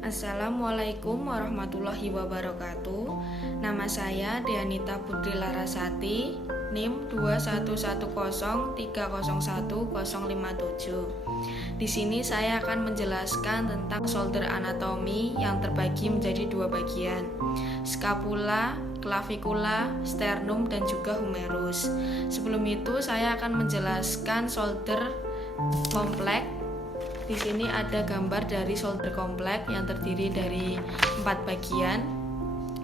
Assalamualaikum warahmatullahi wabarakatuh. Nama saya Dianita Putri Larasati, NIM 21103010057. Di sini saya akan menjelaskan tentang shoulder anatomy yang terbagi menjadi dua bagian, scapula, clavicula, sternum, dan juga humerus. Sebelum itu saya akan menjelaskan shoulder kompleks. Di sini ada gambar dari shoulder kompleks yang terdiri dari 4 bagian.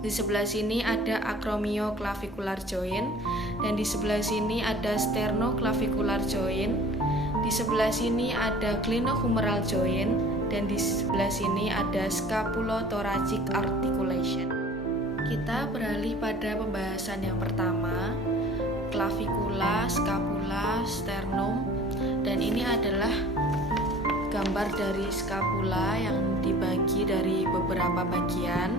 Di sebelah sini ada acromioclavicular joint, dan di sebelah sini ada sternoclavicular joint. Di sebelah sini ada glenohumeral joint, dan di sebelah sini ada scapulothoracic articulation. Kita beralih pada pembahasan yang pertama, clavicula, scapula, sternum, dan ini adalah gambar dari scapula yang dibagi dari beberapa bagian.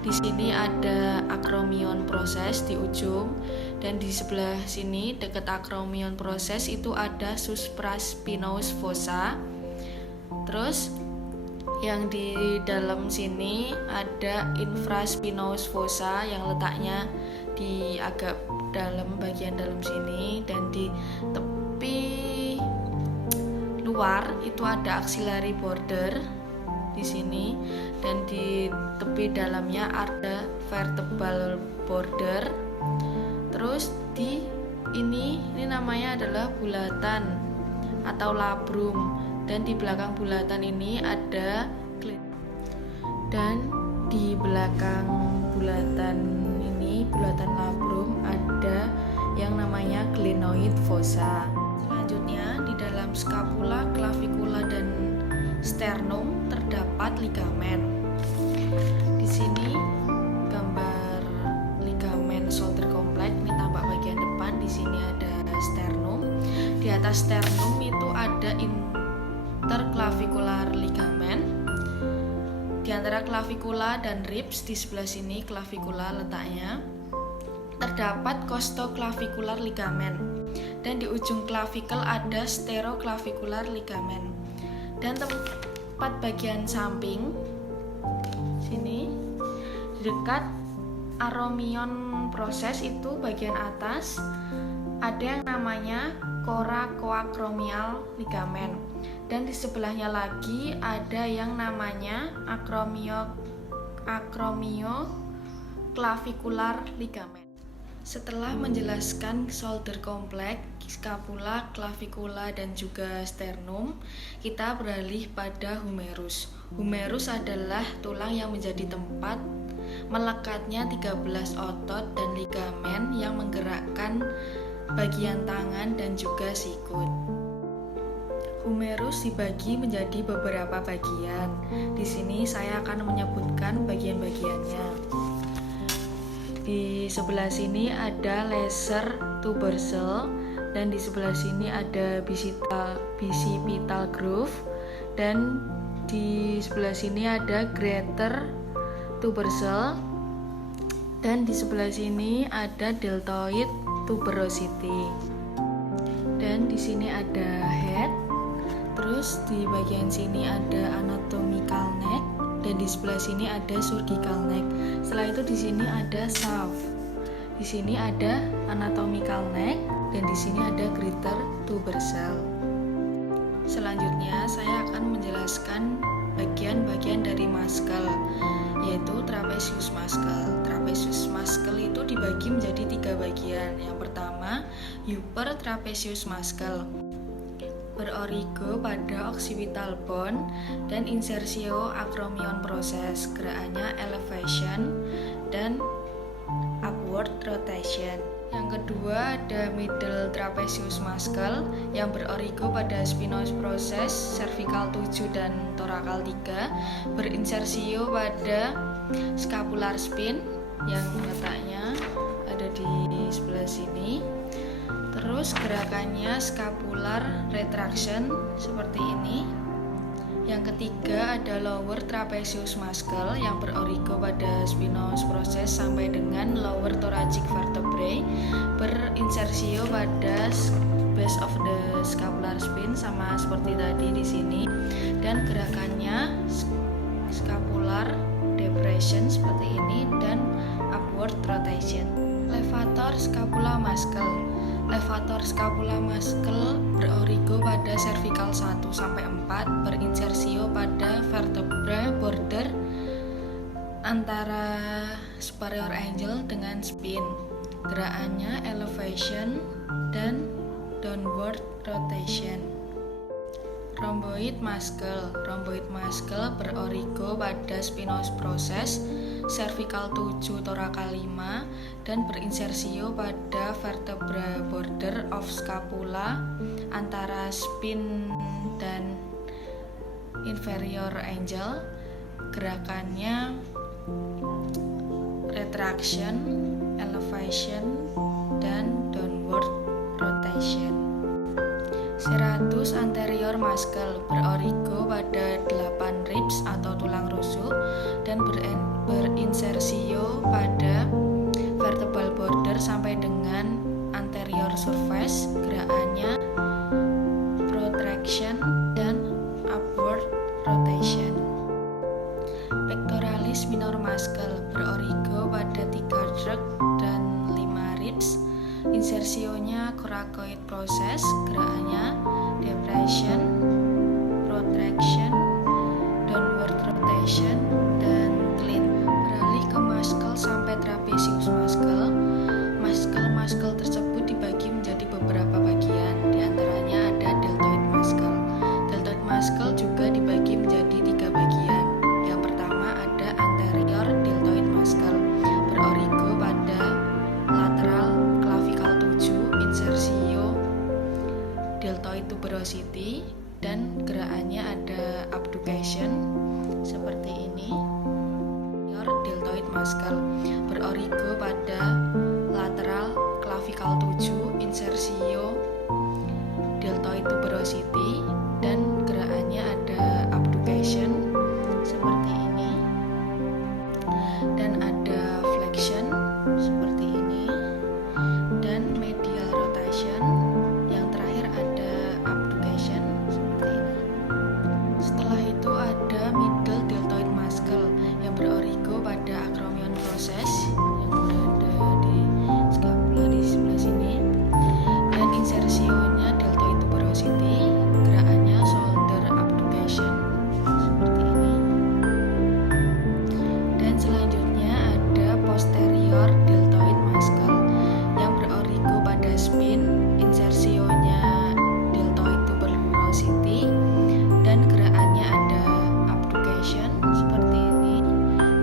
Di sini ada acromion process di ujung, dan di sebelah sini dekat acromion process itu ada supraspinous fossa. Terus yang di dalam sini ada infraspinous fossa yang letaknya di agak dalam bagian dalam sini, dan di tepi luar itu ada axillary border di sini, dan di tepi dalamnya ada vertebral border. Terus di ini namanya adalah bulatan atau labrum, dan di belakang bulatan ini ada dan di belakang bulatan ini, bulatan labrum, ada yang namanya glenoid fossa. Selanjutnya, di dalam scapula, clavicula, dan sternum terdapat ligamen. Di sini gambar ligamen shoulder complex, ini tampak bagian depan. Di sini ada sternum. Di atas sternum itu ada interclavicular ligament. Di antara clavicula dan ribs, di sebelah sini clavicula letaknya, terdapat costoclavicular ligament. Dan di ujung clavicle ada steroclavicular ligament. Dan tempat bagian samping sini dekat acromion process itu bagian atas ada yang namanya coracoacromial ligament, dan di sebelahnya lagi ada yang namanya acromioclavicular ligament. Setelah menjelaskan shoulder complex, scapula, clavicula, dan juga sternum, kita beralih pada humerus. Humerus adalah tulang yang menjadi tempat melekatnya 13 otot dan ligamen yang menggerakkan bagian tangan dan juga sikut. Humerus dibagi menjadi beberapa bagian. Di sini saya akan menyebutkan bagian-bagiannya. Di sebelah sini ada lesser tubercle, dan di sebelah sini ada bicipital groove, dan di sebelah sini ada greater tubercle, dan di sebelah sini ada deltoid tuberosity, dan di sini ada head. Terus di bagian sini ada anatomical neck, dan di sebelah sini ada surgical neck. Setelah itu di sini ada shaft. Di sini ada anatomical neck, dan di sini ada greater tubercle. Selanjutnya saya akan menjelaskan bagian-bagian dari muscle, yaitu trapezius muscle. Trapezius muscle itu dibagi menjadi 3 bagian. Yang pertama, upper trapezius muscle, berorigo pada occipital bone dan insertio acromion process. Gerakannya elevation dan upward rotation. Yang kedua ada middle trapezius muscle yang berorigo pada spinous process, cervical 7 dan thoracal 3, berinsersio pada scapular spine yang letaknya ada di sebelah sini. Terus gerakannya scapular retraction seperti ini. Yang ketiga ada lower trapezius muscle yang berorigo pada spinous process sampai dengan lower thoracic vertebrae, berinsersio pada base of the scapular spine sama seperti tadi di sini. Dan gerakannya progression seperti ini, dan upward rotation. Levator scapula muscle. Levator scapula muscle berorigo pada cervical 1 sampai 4, berinsersio pada vertebra border antara superior angle dengan spine. Gerakannya elevation dan downward rotation. Rhomboid muscle. Rhomboid muscle berorigo pada spinous process cervical 7 thoracal 5 dan berinsersio pada vertebra border of scapula antara spine dan inferior angle. Gerakannya retraction, elevation, dan downward rotation. Serratus anterior muscle berorigo pada 8 ribs atau tulang rusuk dan berinsersio pada vertebral border sampai dengan anterior surface. Gerakannya protraction dan upward rotation. Pectoralis minor muscle berorigo pada 3 trunk dan 5 ribs. Insersionya coracoid process. Gerakannya depression, protraction, downward rotation, dan clean. Beralih ke muscle sampai trapezius muscle. Muscle tersebut dibagi menjadi beberapa bagian. Di antaranya ada deltoid muscle. Deltoid muscle juga dibagi menjadi 3 bagian. Yang pertama ada anterior deltoid muscle, berorigo pada lateral clavicle 7, insersio deltoid tuberosity, dan gerakannya ada abduction seperti ini. Deltoid muscle berorigo pada lateral clavicle 7, insersio deltoid tuberosity, dan gerakannya ada abduction seperti ini, dan ada flexion seperti ini, dan medial rotation. Yang terakhir ada abduction seperti ini. Setelah itu ada middle deltoid muscle yang berorigo pada acromion process yang berada di scapula di sebelah sini, dan insersionya deltoid tuberosity. Gerakannya shoulder abduction seperti ini. Dan selanjutnya ada posterior deltoid muscle yang berorigo pada spine, insersionya deltoid tuberosity, dan gerakannya ada abduction seperti ini,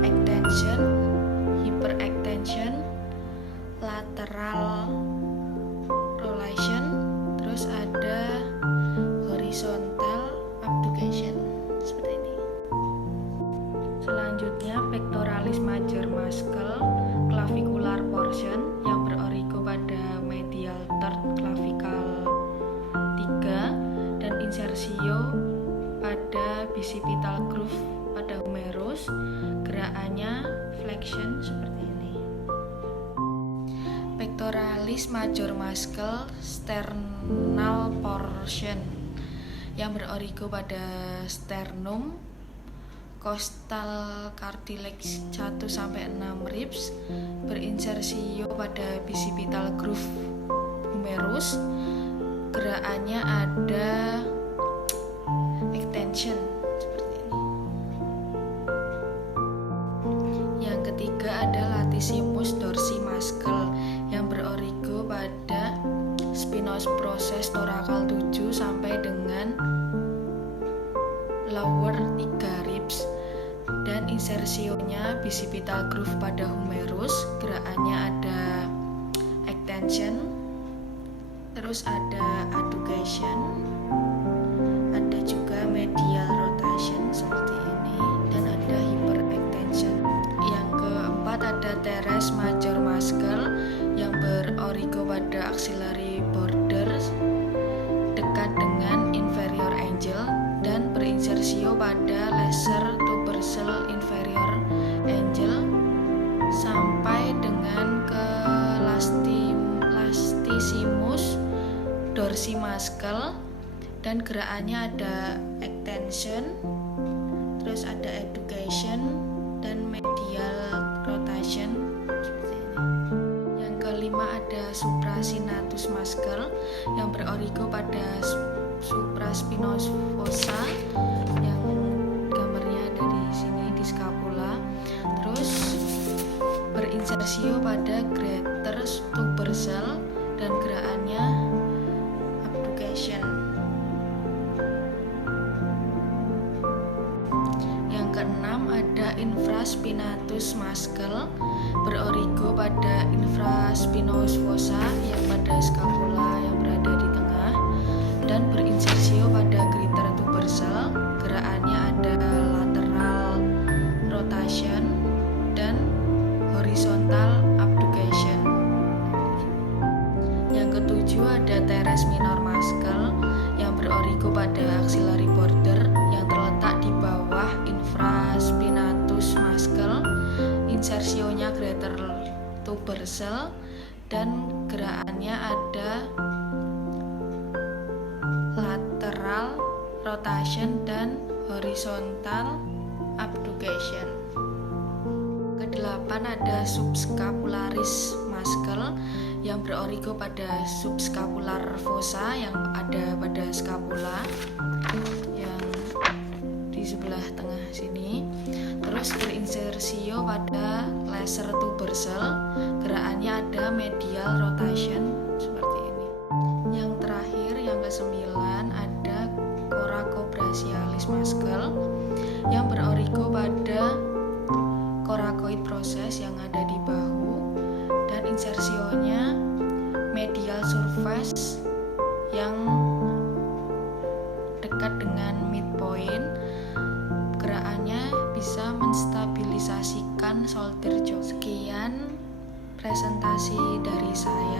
extension, hyperextension, lateral rotation, terus ada horizontal abduction seperti ini. Selanjutnya pectoralis major muscle clavicular portion yang berorigo pada medial third clavicle 3 dan insersio pada bicipital groove pada humerus. Gerakannya flexion seperti ini. Pectoralis major muscle sternal portion yang berorigo pada sternum, costal cartilage 1 sampai 6 ribs, berinsersio pada bicipital groove humerus. Gerakannya ada extension seperti ini. Yang ketiga ada latissimus dorsi muscle yang berorigo pada spinous process thoracal 7 sampai dengan lower 3 ribs, dan insersionya bicipital groove pada humerus. Gerakannya ada extension, terus ada adduction, ada juga medial rotation seperti ini, dan ada hyperextension. Yang keempat ada teres major muscle yang berorigo pada axillary borders dekat dengan inferior angle dan berinsersio pada lesser tubersal inferior angle sampai dengan ke latissimus dorsi muscle, dan gerakannya ada extension, terus ada education, dan medial rotation seperti ini. Yang kelima ada supraspinatus muscle yang berorigo pada supraspinous fossa yang gambarnya ada di sini di scapula. Terus berinsersio pada greater tubersal dan gerakannya abduction. Yang keenam ada infraspinatus muscle berorigo pada infraspinous fossa yang pada scapula yang berada di tengah dan berinsersio pada greater tubersal. Gerakannya ada lateral rotation dan horizontal abduction. Yang ketujuh ada teres minor muscle yang berorigo pada axillary border yang terletak di bawah infraspinatus muscle. Insersionya greater tubersal dan gerakannya ada lateral rotation dan horizontal abduction. Kedelapan ada subscapularis muscle yang berorigo pada subscapular fossa yang ada pada scapula yang di sebelah tengah sini. Terus berinsersio pada lesser tubersal, gerakannya ada medial rotation seperti ini. Yang terakhir yang kesembilan ada coracobrachialis muscle yang berorigo pada coracoid process yang ada di bahu dan insersionya medial surface yang dekat dengan midpoint. Gerakannya bisa menstabilisasikan shoulder joint. Sekian presentasi dari saya.